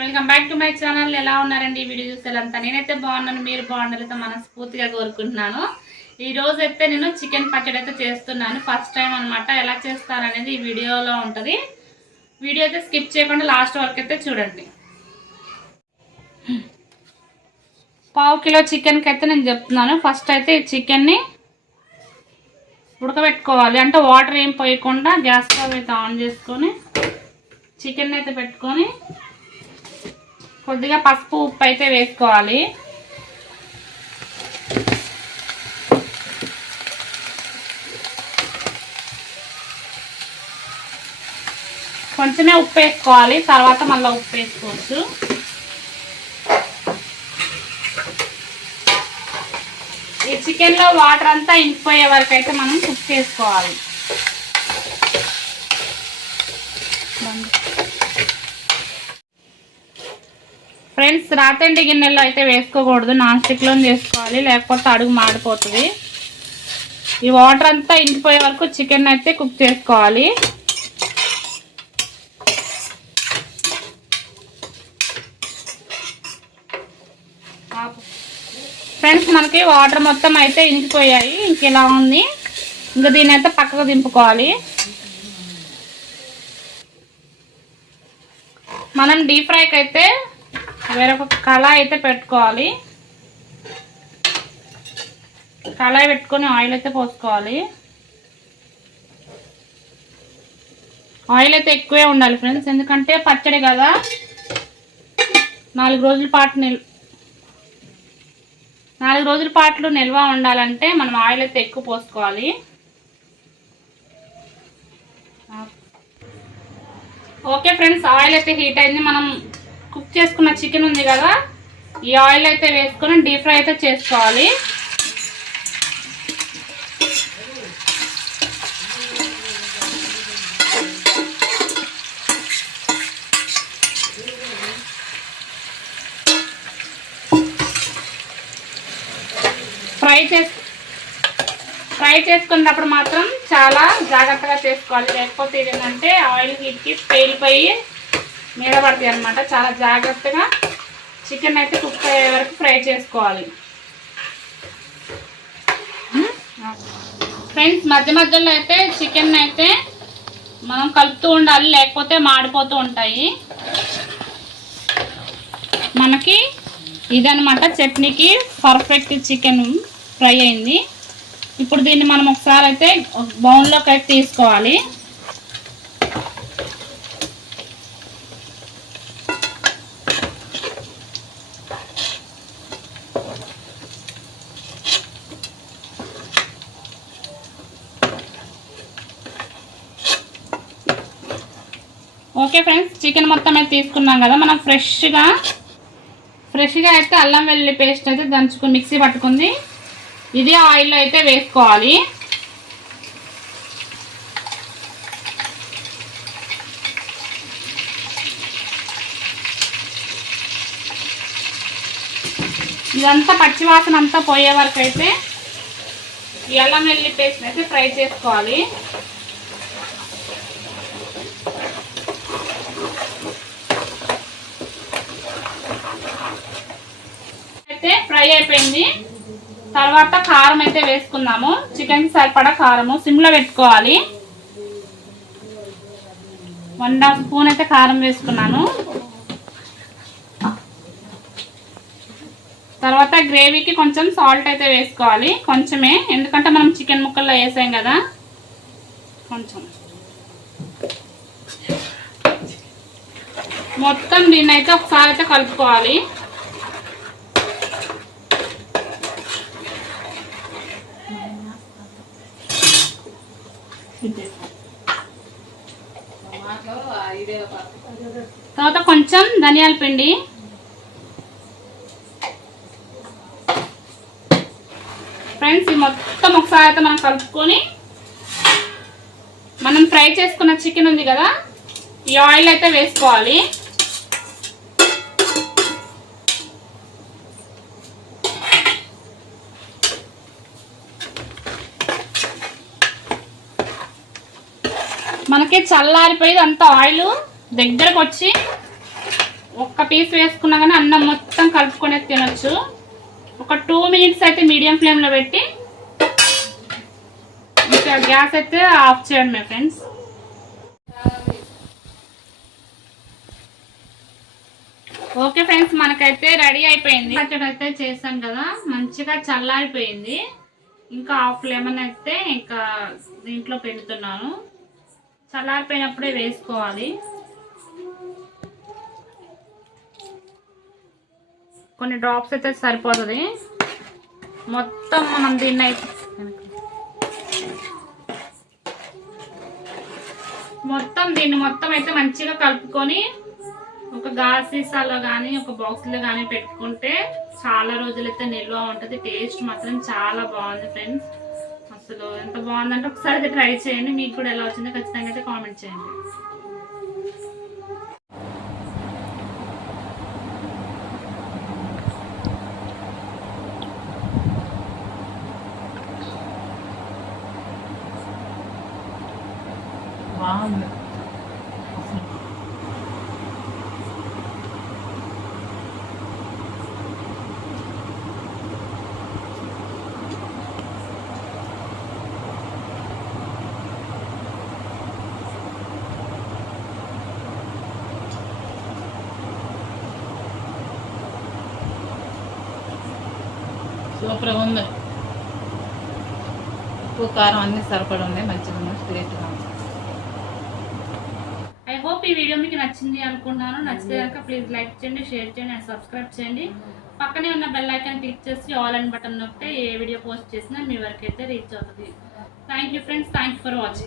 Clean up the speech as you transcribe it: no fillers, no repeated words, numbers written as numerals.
Welcome back to my channel. ఎలా ఉన్నారండి? ఈ వీడియో చూసేలంతా నేనైతే బాగున్నాను, మీరు బాగుండాలైతే మనస్ఫూర్తిగా కోరుకుంటున్నాను. ఈ రోజు అయితే నేను చికెన్ పచ్చడి అయితే చేస్తున్నాను. ఫస్ట్ టైం అనమాట. ఎలా చేస్తారనేది ఈ వీడియోలో ఉంటుంది. వీడియో అయితే స్కిప్ చేయకుండా లాస్ట్ వరకు అయితే చూడండి. పావు కిలో చికెన్కి అయితే నేను చెప్తున్నాను. ఫస్ట్ అయితే ఈ చికెన్ని ఉడకబెట్టుకోవాలి. అంటే వాటర్ ఏం పోయకుండా గ్యాస్ స్టవ్ అయితే ఆన్ చేసుకొని చికెన్ అయితే పెట్టుకొని కొద్దిగా పసుపు ఉప్పు అయితే వేసుకోవాలి. కొంచెమే ఉప్పు వేసుకోవాలి, తర్వాత మళ్ళీ ఉప్పు వేసుకోవచ్చు. ఈ చికెన్లో వాటర్ అంతా ఇంకిపోయే వరకు అయితే మనం కుక్ చేసుకోవాలి. ఫ్రెండ్స్, రాతండి గిన్నెల్లో అయితే వేసుకోకూడదు, నాన్ స్టిక్లో చేసుకోవాలి, లేకపోతే అడుగు మాడిపోతుంది. ఈ వాటర్ అంతా ఇంకిపోయే వరకు చికెన్ అయితే కుక్ చేసుకోవాలి. ఫ్రెండ్స్, మనకి వాటర్ మొత్తం అయితే ఇంకిపోయాయి. ఇంకెలా ఉంది, ఇంకా దీని అయితే పక్కకు దింపుకోవాలి. మనం డీప్ ఫ్రైకి అయితే వేరొక కళాయి అయితే పెట్టుకోవాలి. కళాయి పెట్టుకొని ఆయిల్ అయితే పోసుకోవాలి. ఆయిల్ అయితే ఎక్కువే ఉండాలి ఫ్రెండ్స్, ఎందుకంటే పచ్చడి కదా, 4 రోజుల పాటు నిల్వ ఉండాలంటే మనం ఆయిల్ అయితే ఎక్కువ పోసుకోవాలి. ఓకే ఫ్రెండ్స్, ఆయిల్ అయితే హీట్ అయింది. మనం కుక్ చేసుకున్న చికెన్ ఉంది కదా, ఈ ఆయిల్ అయితే వేసుకొని డీప్ ఫ్రై అయితే చేసుకోవాలి. ఫ్రై చేసుకున్నప్పుడు మాత్రం చాలా జాగ్రత్తగా చేసుకోవాలి, లేకపోతే ఏంటంటే ఆయిల్ హీట్కి పేలిపోయి మీద పడతాయి అనమాట. చాలా జాగ్రత్తగా చికెన్ అయితే కుక్ అయ్యే వరకు ఫ్రై చేసుకోవాలి. ఫ్రెండ్స్, మధ్య మధ్యలో అయితే చికెన్ అయితే మనం కలుపుతూ ఉండాలి, లేకపోతే మాడిపోతూ ఉంటాయి. మనకి ఇదనమాట చట్నీకి పర్ఫెక్ట్ చికెన్ ఫ్రై అయింది. ఇప్పుడు దీన్ని మనం ఒకసారి అయితే బౌన్లోకి అయితే తీసుకోవాలి. ఓకే ఫ్రెండ్స్, చికెన్ మొత్తం అయితే తీసుకున్నాం కదా, మనం ఫ్రెష్గా అయితే అల్లం వెల్లుల్లి పేస్ట్ అయితే దంచుకుని మిక్సీ పట్టుకుంది. ఇది ఆయిల్లో అయితే వేసుకోవాలి. ఇదంతా పచ్చివాసన అంతా పోయే వరకు అయితే ఈ అల్లం వెల్లుల్లి పేస్ట్ అయితే ఫ్రై చేసుకోవాలి. అయితే ఫ్రై అయిపోయింది. తర్వాత కారం అయితే వేసుకుందాము. చికెన్కి సరిపడా కారము సిమ్లో పెట్టుకోవాలి. 1.5 స్పూన్ అయితే కారం వేసుకున్నాను. తర్వాత గ్రేవీకి కొంచెం సాల్ట్ అయితే వేసుకోవాలి, కొంచెమే, ఎందుకంటే మనం చికెన్ ముక్కల్లో వేసాం కదా. కొంచెం మొత్తం దీన్ని అయితే ఒకసారి అయితే కలుపుకోవాలి. తర్వాత కొంచెం ధనియాల పిండి, ఫ్రెండ్స్, ఈ మొత్తం ఒకసారి అయితే మనం కలుపుకొని మనం ఫ్రై చేసుకున్న చికెన్ ఉంది కదా, ఈ ఆయిల్ అయితే వేసుకోవాలి. మనకి చల్లారిపోయి అంత ఆయిల్ దగ్గరకు వచ్చి ఒక్క పీస్ వేసుకున్నా కానీ అన్నం మొత్తం కలుపుకొని తినొచ్చు. ఒక 2 మినిట్స్ అయితే మీడియం ఫ్లేమ్లో పెట్టి ఇంకా గ్యాస్ అయితే ఆఫ్ చేయడమే ఫ్రెండ్స్. ఓకే ఫ్రెండ్స్, మనకైతే రెడీ అయిపోయింది. పచ్చడి అయితే చేసాం కదా, మంచిగా చల్లారిపోయింది. ఇంకా హాఫ్ లెమన్ అయితే ఇంకా దీంట్లో పెడుతున్నాను. చల్లారిపోయినప్పుడే వేసుకోవాలి. కొన్ని డ్రాప్స్ అయితే సరిపోతుంది. మొత్తం మనం దీన్ని అయితే మొత్తం అయితే మంచిగా కలుపుకొని ఒక గాజు సీసాలో కానీ ఒక బాక్స్లో కానీ పెట్టుకుంటే చాలా రోజులైతే నిల్వ ఉంటుంది. టేస్ట్ మాత్రం చాలా బాగుంది ఫ్రెండ్స్. అసలు ఎంత బాగుందంటే ఒకసారి అయితే ట్రై చేయండి. మీకు కూడా ఎలా వచ్చిందో ఖచ్చితంగా అయితే కామెంట్ చేయండి. బాగుంది. సూపర్గా ఉంది. ఉప్పు కారం అన్నీ సరిపడి ఉన్నాయి. మంచిగా ఉన్నాయి. టేస్ట్గా ఉంది. ఐ హోప్ ఈ వీడియో మీకు నచ్చింది అనుకుంటున్నాను. నచ్చితే కనుక ప్లీజ్ లైక్ చేయండి, షేర్ చేయండి అండ్ సబ్స్క్రైబ్ చేయండి. పక్కనే ఉన్న బెల్ ఐకాన్ క్లిక్ చేసి ఆల్ అండ్ బటన్ నొక్కితే ఏ వీడియో పోస్ట్ చేసినా మీ వరకు అయితే రీచ్ అవుతుంది. Thank you friends. Thank you for watching.